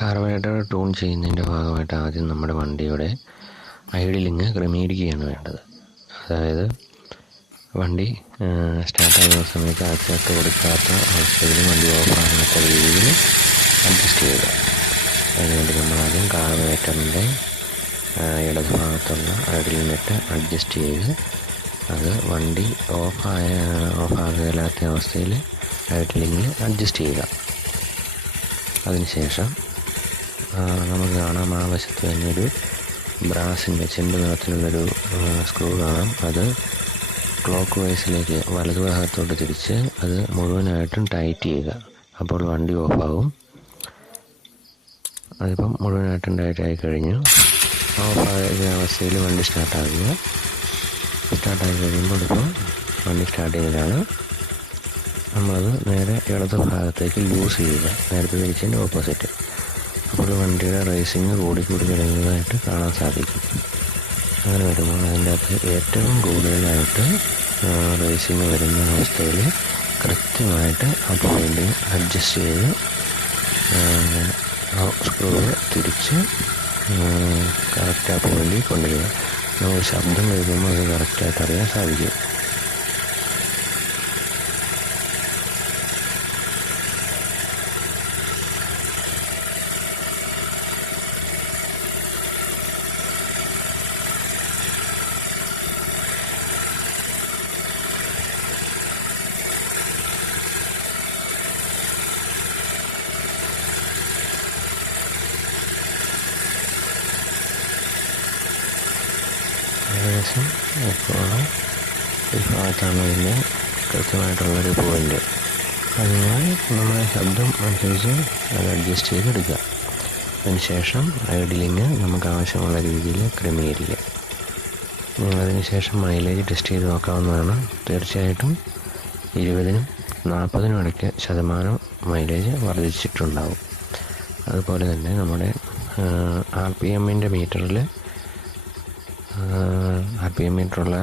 Carburettor tune ചെയ്യുന്നതിൻ്റെ ഭാഗമായിട്ട് ആദ്യം നമ്മുടെ വണ്ടിയുടെ ഐഡിലിങ് ക്രമീകരിക്കുകയാണ് വേണ്ടത്. അതായത് വണ്ടി സ്റ്റാർട്ടാകുന്ന സമയത്ത് ആക്സിലേറ്റർ കൊടുക്കാത്ത അവസ്ഥയിൽ വണ്ടി ഓഫാകാത്ത രീതിയിൽ അഡ്ജസ്റ്റ് ചെയ്യുക. അതിനുവേണ്ടി നമ്മൾ ആദ്യം കാർബറേറ്ററിൻ്റെ ഇടതുഭാഗത്തുള്ള ഐഡിൽ ലിമിറ്റ് അഡ്ജസ്റ്റ് ചെയ്ത് അത് വണ്ടി ഓഫാകാത്ത അവസ്ഥയിൽ ഐഡിലിങ്ങിൽ അഡ്ജസ്റ്റ് ചെയ്യുക. അതിനുശേഷം നമുക്ക് കാണാം ആ വശത്ത് തന്നെയൊരു ബ്രാസിൻ്റെ ചെമ്പ് നിറത്തിലുള്ളൊരു സ്ക്രൂ കാണാം. അത് ക്ലോക്ക് വൈസിലേക്ക് വലതുഭാഗത്തോട്ട് തിരിച്ച് അത് മുഴുവനായിട്ടും ടൈറ്റ് ചെയ്യുക. അപ്പോൾ വണ്ടി ഓഫാകും. അതിപ്പം മുഴുവനായിട്ടും ടൈറ്റായി കഴിഞ്ഞു. ഓഫായ അവസ്ഥയിൽ വണ്ടി സ്റ്റാർട്ടാക്കി കഴിയുമ്പോൾ ഇപ്പോൾ വണ്ടി സ്റ്റാർട്ട് ചെയ്തതാണ്. നമ്മളത് നേരെ ഇടത് ഭാഗത്തേക്ക് ലൂസ് ചെയ്യുക, നേരത്തെ തിരിച്ചതിൻ്റെ ഓപ്പോസിറ്റ്. അപ്പോൾ വണ്ടിയുടെ റേസിങ് കൂടി വരുന്നതായിട്ട് കാണാൻ സാധിക്കും. അങ്ങനെ വരുമ്പോൾ അതിൻ്റെ അകത്ത് ഏറ്റവും കൂടുതലായിട്ട് റേസിങ് വരുന്ന അവസ്ഥയിൽ കൃത്യമായിട്ട് ആ പോയിൻറ്റിങ് അഡ്ജസ്റ്റ് ചെയ്ത് ആ സ്ക്രൂ തിരിച്ച് കറക്റ്റ് ആ പോയിൻറ്റിൽ കൊണ്ടുവരിക. നമുക്ക് ശബ്ദം കേൾക്കുമ്പോൾ അത് കറക്റ്റായിട്ട് അറിയാൻ സാധിക്കും. ഏകദേശം ഇപ്പോൾ ഈ ഭാഗത്താണ് ഇതിൻ്റെ കൃത്യമായിട്ടുള്ളൊരു പോയിൻ്റ്. അതിനാൽ നമ്മുടെ ശബ്ദം അനുസരിച്ച് അത് അഡ്ജസ്റ്റ് ചെയ്തെടുക്കുക. അതിനുശേഷം ഐഡിലിങ് നമുക്ക് ആവശ്യമുള്ള രീതിയിൽ ക്രമീകരിക്കുക. അതിനുശേഷം മൈലേജ് ടെസ്റ്റ് ചെയ്ത് നോക്കാവുന്നതാണ്. തീർച്ചയായിട്ടും 20-നും 40-നും ഇടയ്ക്ക് ശതമാനം മൈലേജ് വർദ്ധിച്ചിട്ടുണ്ടാവും. അതുപോലെ തന്നെ നമ്മുടെ RPM മീറ്ററിൽ RPM മീറ്ററുള്ള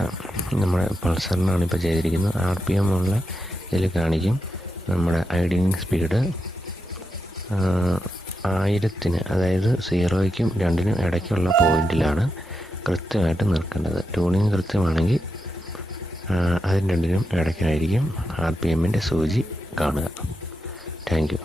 നമ്മുടെ പൾസറിനാണ് ഇപ്പോൾ ചെയ്തിരിക്കുന്നത്. RPM ഉള്ള ഇതിൽ കാണിക്കും നമ്മുടെ ഐഡിലിംഗ് സ്പീഡ് 1000-ന്, അതായത് 0-നും 2-നും ഇടയ്ക്കുള്ള പോയിന്റിലാണ് കൃത്യമായിട്ട് നിൽക്കേണ്ടത്. ട്യൂണിങ് കൃത്യമാണെങ്കിൽ അതിന് 2-നും ഇടയ്ക്കായിരിക്കും RPM സൂചി കാണുക. Thank you.